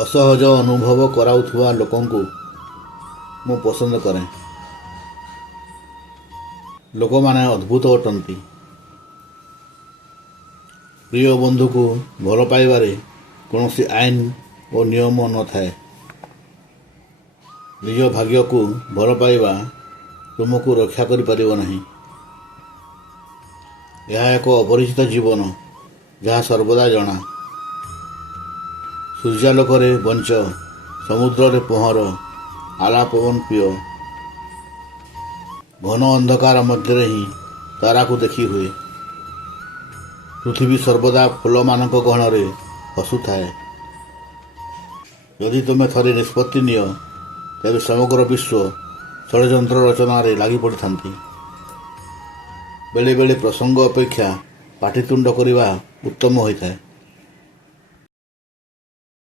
ଅସହଜ ଅନୁଭବ କରାଉଥିବା ଲୋକଙ୍କୁ ମୁଁ ପସନ୍ଦ କରେ। ଲୋକମାନେ ଅଦ୍ଭୁତ ଅଟନ୍ତି। ପ୍ରିୟ ବନ୍ଧୁକୁ ଭଲ ପାଇବାରେ କୌଣସି ଆଇନ ଓ ନିୟମ ନଥାଏ। ନିଜ ଭାଗ୍ୟକୁ ଭଲ ପାଇବା ତୁମକୁ ରକ୍ଷା କରିପାରିବ ନାହିଁ। ଏହା ଏକ ଅପରିଚିତ ଜୀବନ, ଯାହା ସର୍ବଦା ଜଣା। ସୂର୍ଯ୍ୟାଲୋକରେ ବଞ୍ଚ, ସମୁଦ୍ରରେ ପହଁର, ଆଲା ପବନ ପିଅ। ଘନ ଅନ୍ଧକାର ମଧ୍ୟରେ ହିଁ ତାରାକୁ ଦେଖି ହୁଏ। ପୃଥିବୀ ସର୍ବଦା ଫୁଲମାନଙ୍କ ଗହଣରେ ହସୁଥାଏ। ଯଦି ତୁମେ ଥରେ ନିଷ୍ପତ୍ତି ନିଅ, ତେବେ ସମଗ୍ର ବିଶ୍ୱ ଷଡ଼ଯନ୍ତ୍ର ରଚନାରେ ଲାଗି ପଡ଼ିଥାନ୍ତି। ବେଳେବେଳେ ପ୍ରସଙ୍ଗ ଅପେକ୍ଷା ପାଟିତୁଣ୍ଡ କରିବା ଉତ୍ତମ ହୋଇଥାଏ।